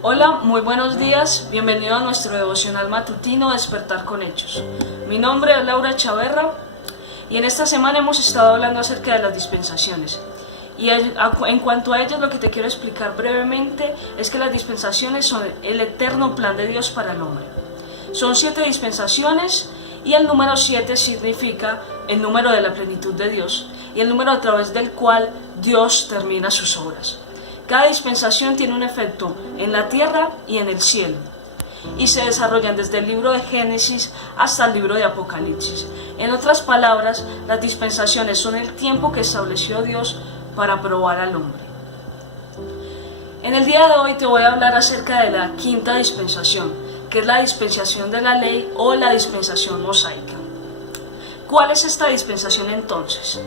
Hola, muy buenos días, bienvenido a nuestro devocional matutino Despertar con Hechos. Mi nombre es Laura Chaverra y en esta semana hemos estado hablando acerca de las dispensaciones. Y en cuanto a ellas, lo que te quiero explicar brevemente es que las dispensaciones son el eterno plan de Dios para el hombre. Son 7 dispensaciones y el número 7 significa el número de la plenitud de Dios y el número a través del cual Dios termina sus obras. Cada dispensación tiene un efecto en la tierra y en el cielo, y se desarrollan desde el libro de Génesis hasta el libro de Apocalipsis. En otras palabras, las dispensaciones son el tiempo que estableció Dios para probar al hombre. En el día de hoy te voy a hablar acerca de la quinta dispensación, que es la dispensación de la ley o la dispensación mosaica. ¿Cuál es esta dispensación entonces?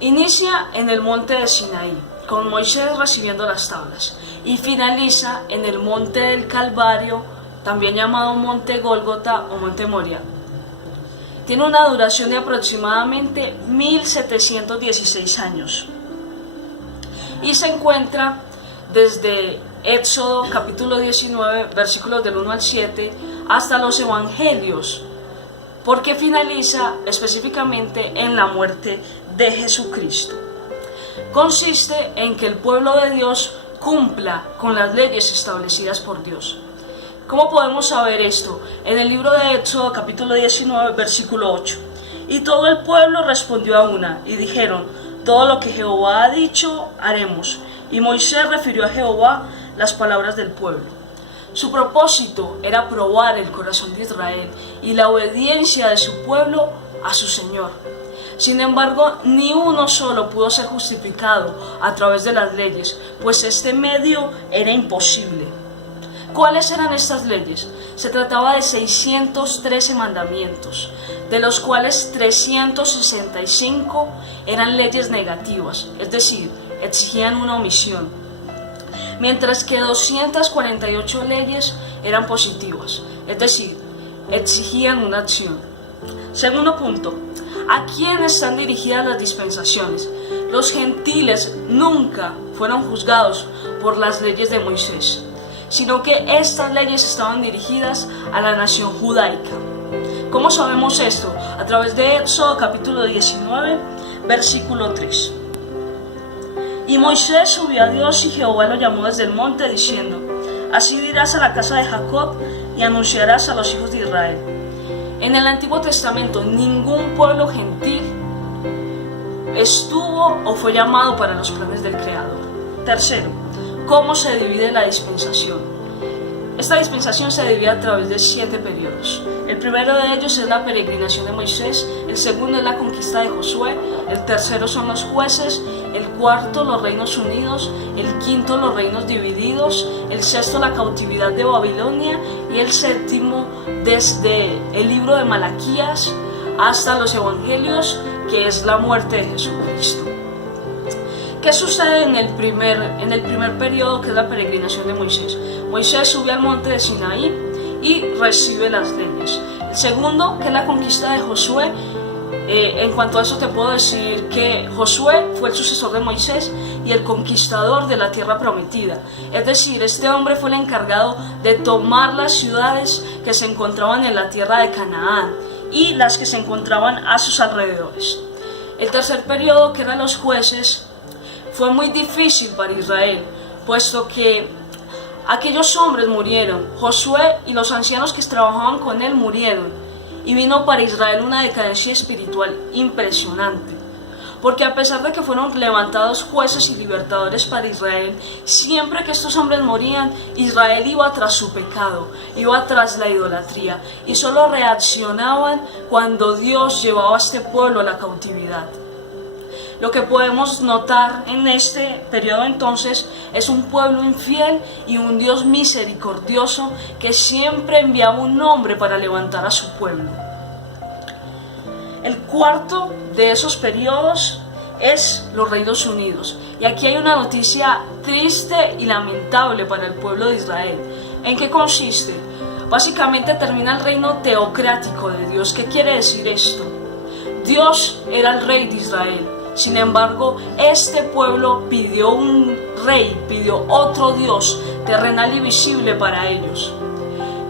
Inicia en el monte de Sinaí, con Moisés recibiendo las tablas, y finaliza en el monte del Calvario, también llamado monte Gólgota o monte Moria. Tiene una duración de aproximadamente 1716 años y se encuentra desde Éxodo capítulo 19 versículos del 1 al 7 hasta los Evangelios, porque finaliza específicamente en la muerte de Jesucristo. Consiste en que el pueblo de Dios cumpla con las leyes establecidas por Dios. ¿Cómo podemos saber esto? En el libro de Éxodo capítulo 19 versículo 8. Y todo el pueblo respondió a una y dijeron: todo lo que Jehová ha dicho haremos. Y Moisés refirió a Jehová las palabras del pueblo. Su propósito era probar el corazón de Israel y la obediencia de su pueblo a su Señor. Sin embargo, ni uno solo pudo ser justificado a través de las leyes, pues este medio era imposible. ¿Cuáles eran estas leyes? Se trataba de 613 mandamientos, de los cuales 365 eran leyes negativas, es decir, exigían una omisión, mientras que 248 leyes eran positivas, es decir, exigían una acción. Segundo punto, ¿a quién están dirigidas las dispensaciones? Los gentiles nunca fueron juzgados por las leyes de Moisés, sino que estas leyes estaban dirigidas a la nación judaica. ¿Cómo sabemos esto? A través de Éxodo capítulo 19, versículo 3. Y Moisés subió a Dios y Jehová lo llamó desde el monte diciendo: así dirás a la casa de Jacob y anunciarás a los hijos de Israel. En el Antiguo Testamento ningún pueblo gentil estuvo o fue llamado para los planes del Creador. Tercero, ¿cómo se divide la dispensación? Esta dispensación se divide a través de 7 periodos. El primero de ellos es la peregrinación de Moisés, el segundo es la conquista de Josué, el tercero son los jueces, el cuarto los reinos unidos, el quinto los reinos divididos, el sexto la cautividad de Babilonia y el séptimo desde el libro de Malaquías hasta los Evangelios, que es la muerte de Jesucristo. ¿Qué sucede en el primer periodo, que es la peregrinación de Moisés? Moisés sube al monte de Sinaí y recibe las leyes. El segundo, que es la conquista de Josué. En cuanto a eso te puedo decir que Josué fue el sucesor de Moisés y el conquistador de la tierra prometida. Es decir, este hombre fue el encargado de tomar las ciudades que se encontraban en la tierra de Canaán y las que se encontraban a sus alrededores. El tercer periodo, que eran los jueces, fue muy difícil para Israel, puesto que aquellos hombres murieron. Josué y los ancianos que trabajaban con él murieron, y vino para Israel una decadencia espiritual impresionante, porque a pesar de que fueron levantados jueces y libertadores para Israel, siempre que estos hombres morían, Israel iba tras su pecado, iba tras la idolatría, y solo reaccionaban cuando Dios llevaba a este pueblo a la cautividad. Lo que podemos notar en este periodo entonces es un pueblo infiel y un Dios misericordioso que siempre enviaba un hombre para levantar a su pueblo. El cuarto de esos periodos es los reinos unidos. Y aquí hay una noticia triste y lamentable para el pueblo de Israel. ¿En qué consiste? Básicamente termina el reino teocrático de Dios. ¿Qué quiere decir esto? Dios era el rey de Israel. Sin embargo, este pueblo pidió un rey pidió otro Dios terrenal y visible para ellos.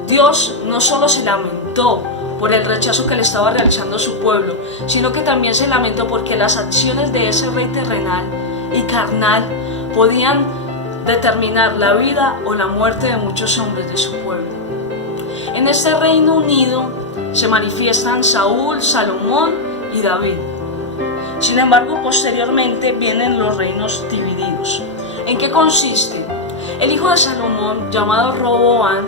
Dios no solo se lamentó por el rechazo que le estaba realizando su pueblo, sino que también se lamentó porque las acciones de ese rey terrenal y carnal podían determinar la vida o la muerte de muchos hombres de su pueblo. En este Reino Unido se manifiestan Saúl, Salomón y David. Sin embargo, posteriormente vienen los reinos divididos. ¿En qué consiste? El hijo de Salomón, llamado Roboam,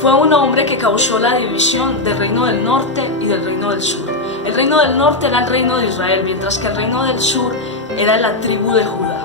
fue un hombre que causó la división del reino del norte y del reino del sur. El reino del norte era el reino de Israel, mientras que el reino del sur era la tribu de Judá.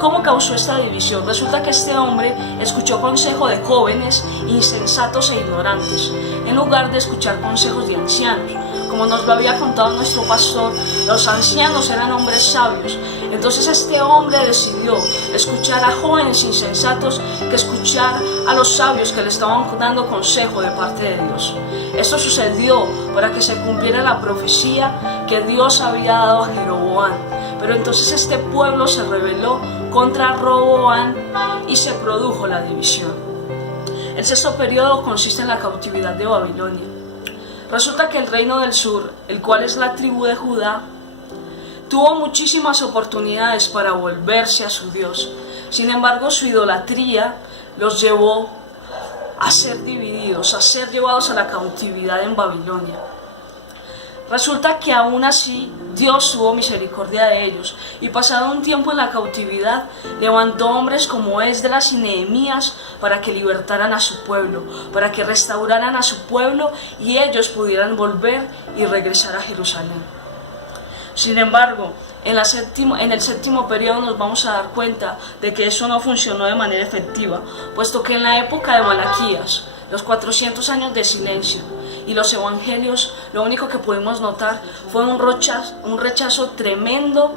¿Cómo causó esta división? Resulta que este hombre escuchó consejo de jóvenes insensatos e ignorantes, en lugar de escuchar consejos de ancianos. Como nos lo había contado nuestro pastor, los ancianos eran hombres sabios. Entonces este hombre decidió escuchar a jóvenes insensatos que escuchar a los sabios que le estaban dando consejo de parte de Dios. Esto sucedió para que se cumpliera la profecía que Dios había dado a Jeroboam. Pero entonces este pueblo se rebeló contra Roboam y se produjo la división. El sexto periodo consiste en la cautividad de Babilonia. Resulta que el reino del sur, el cual es la tribu de Judá, tuvo muchísimas oportunidades para volverse a su Dios. Sin embargo, su idolatría los llevó a ser divididos, a ser llevados a la cautividad en Babilonia. Resulta que aún así Dios tuvo misericordia de ellos y pasado un tiempo en la cautividad levantó hombres como Esdras y Nehemías para que libertaran a su pueblo, para que restauraran a su pueblo y ellos pudieran volver y regresar a Jerusalén. Sin embargo, en el séptimo periodo nos vamos a dar cuenta de que eso no funcionó de manera efectiva, puesto que en la época de Malaquías, los 400 años de silencio y los evangelios, lo único que pudimos notar fue un rechazo tremendo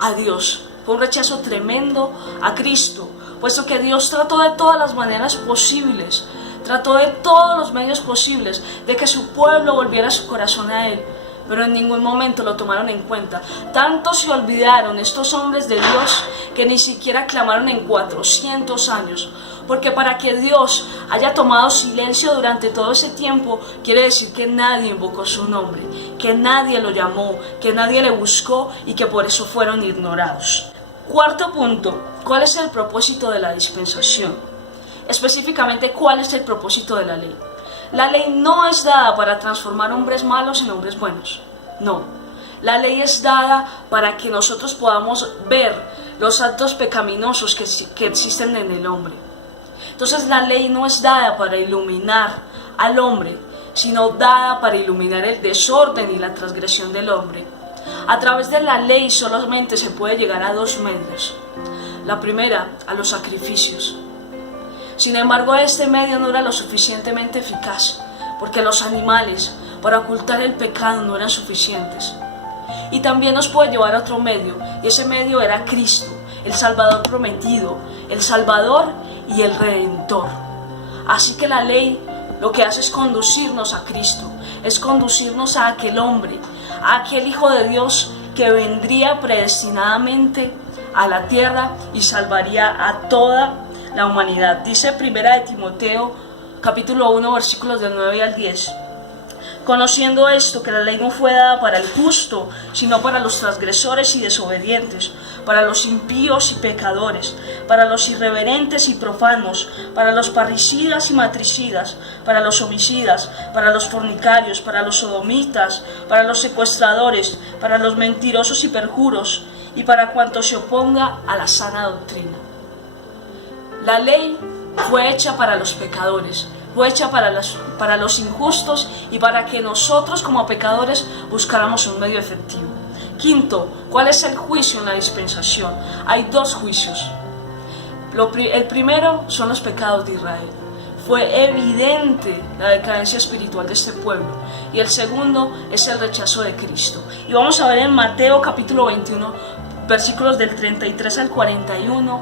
a Dios, fue un rechazo tremendo a Cristo, puesto que Dios trató de todas las maneras posibles, trató de todos los medios posibles de que su pueblo volviera su corazón a Él, pero en ningún momento lo tomaron en cuenta. Tanto se olvidaron estos hombres de Dios que ni siquiera clamaron en 400 años. Porque para que Dios haya tomado silencio durante todo ese tiempo, quiere decir que nadie invocó su nombre, que nadie lo llamó, que nadie le buscó y que por eso fueron ignorados. Cuarto punto, ¿cuál es el propósito de la dispensación? Específicamente, ¿cuál es el propósito de la ley? La ley no es dada para transformar hombres malos en hombres buenos, no. La ley es dada para que nosotros podamos ver los actos pecaminosos que existen en el hombre. Entonces la ley no es dada para iluminar al hombre, sino dada para iluminar el desorden y la transgresión del hombre. A través de la ley solamente se puede llegar a dos medios. La primera, a los sacrificios. Sin embargo, este medio no era lo suficientemente eficaz, porque los animales, para ocultar el pecado, no eran suficientes. Y también nos puede llevar a otro medio, y ese medio era Cristo, el Salvador prometido, el Salvador y el Redentor. Así que la ley lo que hace es conducirnos a Cristo, es conducirnos a aquel hombre, a aquel Hijo de Dios que vendría predestinadamente a la tierra y salvaría a toda la humanidad. Dice 1 de Timoteo, capítulo 1, versículos del 9 al 10. Conociendo esto, que la ley no fue dada para el justo, sino para los transgresores y desobedientes, para los impíos y pecadores, para los irreverentes y profanos, para los parricidas y matricidas, para los homicidas, para los fornicarios, para los sodomitas, para los secuestradores, para los mentirosos y perjuros, y para cuanto se oponga a la sana doctrina. La ley fue hecha para los pecadores, fue hecha para los injustos y para que nosotros como pecadores buscáramos un medio efectivo. Quinto, ¿cuál es el juicio en la dispensación? Hay dos juicios. El primero son los pecados de Israel. Fue evidente la decadencia espiritual de este pueblo. Y el segundo es el rechazo de Cristo. Y vamos a ver en Mateo capítulo 21, versículos del 33 al 41,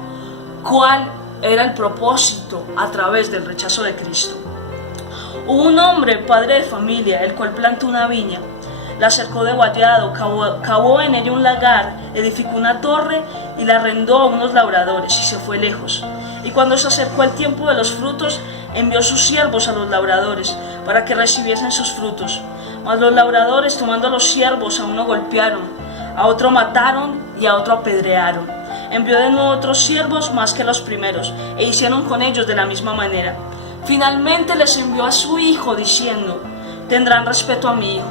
cuál era el propósito a través del rechazo de Cristo. Hubo un hombre, padre de familia, el cual plantó una viña, la cercó de vallado, cavó en ella un lagar, edificó una torre y la arrendó a unos labradores y se fue lejos. Y cuando se acercó el tiempo de los frutos, envió sus siervos a los labradores para que recibiesen sus frutos. Mas los labradores, tomando a los siervos, a uno golpearon, a otro mataron y a otro apedrearon. Envió de nuevo otros siervos más que los primeros, e hicieron con ellos de la misma manera. Finalmente les envió a su hijo, diciendo: tendrán respeto a mi hijo.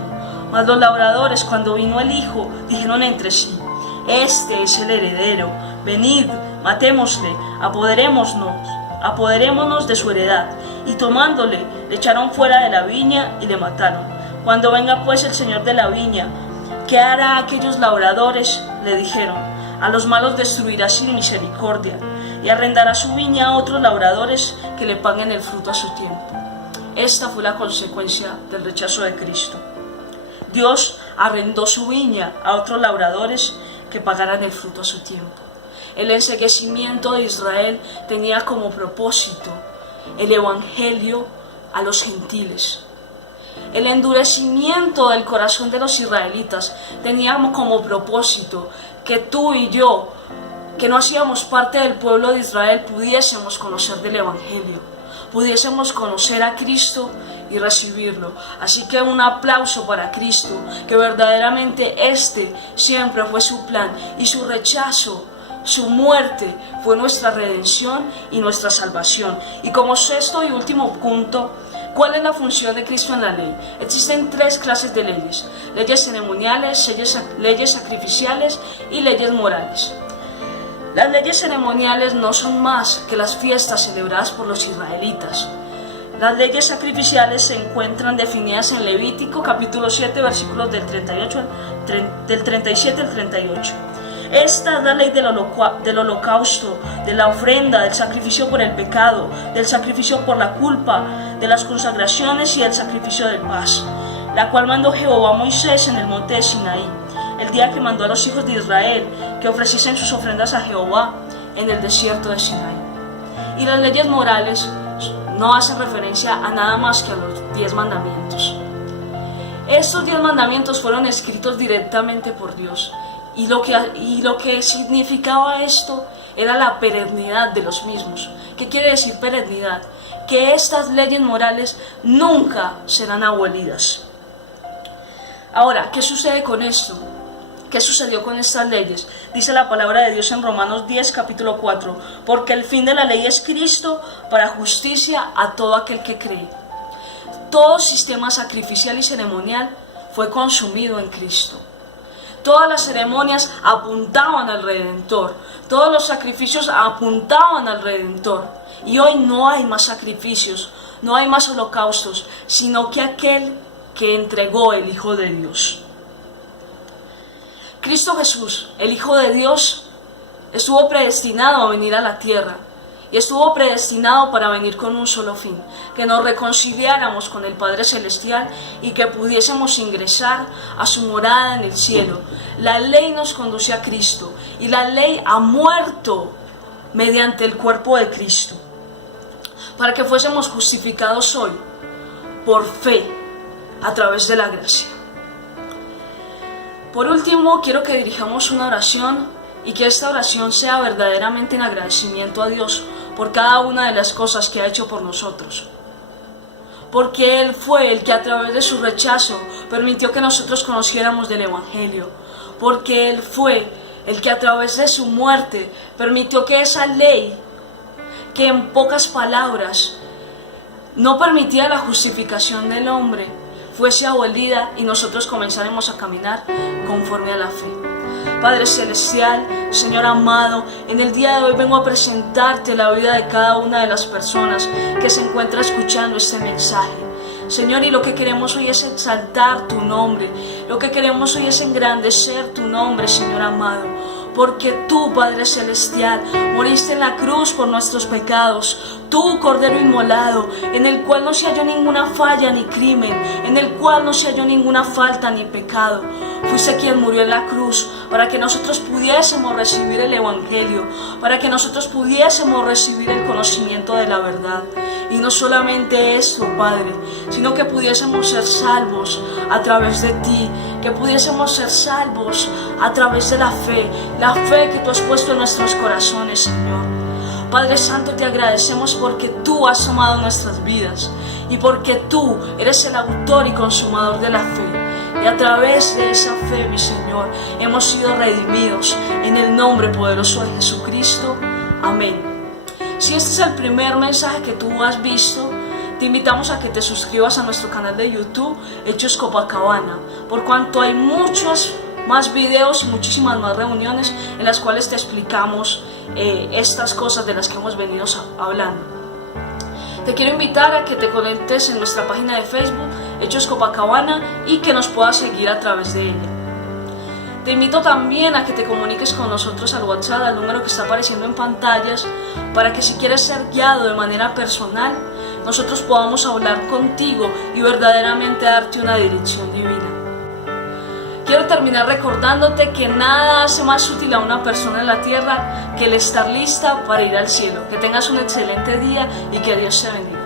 Mas los labradores, cuando vino el hijo, dijeron entre sí: este es el heredero, venid, matémosle, apoderémonos de su heredad. Y tomándole, le echaron fuera de la viña y le mataron. Cuando venga pues el señor de la viña, ¿qué hará aquellos labradores? Le dijeron: a los malos destruirá sin misericordia, y arrendará su viña a otros labradores que le paguen el fruto a su tiempo. Esta fue la consecuencia del rechazo de Cristo. Dios arrendó su viña a otros labradores que pagaran el fruto a su tiempo. El enceguecimiento de Israel tenía como propósito el evangelio a los gentiles. El endurecimiento del corazón de los israelitas tenía como propósito que tú y yo, que no hacíamos parte del pueblo de Israel, pudiésemos conocer del evangelio, pudiésemos conocer a Cristo y recibirlo. Así que un aplauso para Cristo, que verdaderamente este siempre fue su plan, y su rechazo, su muerte, fue nuestra redención y nuestra salvación. Y como sexto y último punto, ¿cuál es la función de Cristo en la ley? Existen tres clases de leyes: leyes ceremoniales, leyes sacrificiales y leyes morales. Las leyes ceremoniales no son más que las fiestas celebradas por los israelitas. Las leyes sacrificiales se encuentran definidas en Levítico capítulo 7, versículos del 37 al 38. Esta es la ley del holocausto, de la ofrenda, del sacrificio por el pecado, del sacrificio por la culpa, de las consagraciones y del sacrificio de paz, la cual mandó Jehová a Moisés en el monte de Sinaí, el día que mandó a los hijos de Israel que ofreciesen sus ofrendas a Jehová en el desierto de Sinaí. Y las leyes morales no hacen referencia a nada más que a los 10 mandamientos. Estos 10 mandamientos fueron escritos directamente por Dios, y lo que significaba esto era la perennidad de los mismos. ¿Qué quiere decir perennidad? Que estas leyes morales nunca serán abolidas. Ahora, ¿qué sucede con esto? ¿Qué sucedió con estas leyes? Dice la palabra de Dios en Romanos 10, capítulo 4, porque el fin de la ley es Cristo para justicia a todo aquel que cree. Todo sistema sacrificial y ceremonial fue consumido en Cristo. Todas las ceremonias apuntaban al Redentor, todos los sacrificios apuntaban al Redentor. Y hoy no hay más sacrificios, no hay más holocaustos, sino que aquel que entregó el Hijo de Dios. Cristo Jesús, el Hijo de Dios, estuvo predestinado a venir a la tierra, y estuvo predestinado para venir con un solo fin: que nos reconciliáramos con el Padre Celestial y que pudiésemos ingresar a su morada en el cielo. La ley nos conduce a Cristo, y la ley ha muerto mediante el cuerpo de Cristo, para que fuésemos justificados hoy por fe, a través de la gracia. Por último, quiero que dirijamos una oración, y que esta oración sea verdaderamente en agradecimiento a Dios por cada una de las cosas que ha hecho por nosotros. Porque Él fue el que a través de su rechazo permitió que nosotros conociéramos del Evangelio. Porque Él fue el que a través de su muerte permitió que esa ley, que en pocas palabras no permitía la justificación del hombre, fuese abolida y nosotros comenzaremos a caminar conforme a la fe. Padre Celestial, Señor amado, en el día de hoy vengo a presentarte la vida de cada una de las personas que se encuentra escuchando este mensaje. Señor, y lo que queremos hoy es exaltar tu nombre, lo que queremos hoy es engrandecer tu nombre, Señor amado. Porque tú, Padre Celestial, moriste en la cruz por nuestros pecados. Tú, Cordero inmolado, en el cual no se halló ninguna falla ni crimen, en el cual no se halló ninguna falta ni pecado. Fuiste quien murió en la cruz para que nosotros pudiésemos recibir el Evangelio, para que nosotros pudiésemos recibir el conocimiento de la verdad. Y no solamente esto, Padre, sino que pudiésemos ser salvos a través de ti, que pudiésemos ser salvos a través de la fe que tú has puesto en nuestros corazones, Señor. Padre Santo, te agradecemos porque tú has tomado nuestras vidas y porque tú eres el autor y consumador de la fe. Y a través de esa fe, mi Señor, hemos sido redimidos en el nombre poderoso de Jesucristo. Amén. Si este es el primer mensaje que tú has visto, te invitamos a que te suscribas a nuestro canal de YouTube, Hechos Copacabana, por cuanto hay muchos más videos y muchísimas más reuniones en las cuales te explicamos estas cosas de las que hemos venido hablando. Te quiero invitar a que te conectes en nuestra página de Facebook, Hechos Copacabana, y que nos puedas seguir a través de ella. Te invito también a que te comuniques con nosotros al WhatsApp, al número que está apareciendo en pantallas, para que si quieres ser guiado de manera personal, nosotros podamos hablar contigo y verdaderamente darte una dirección divina. Quiero terminar recordándote que nada hace más útil a una persona en la tierra que el estar lista para ir al cielo. Que tengas un excelente día y que Dios te bendiga.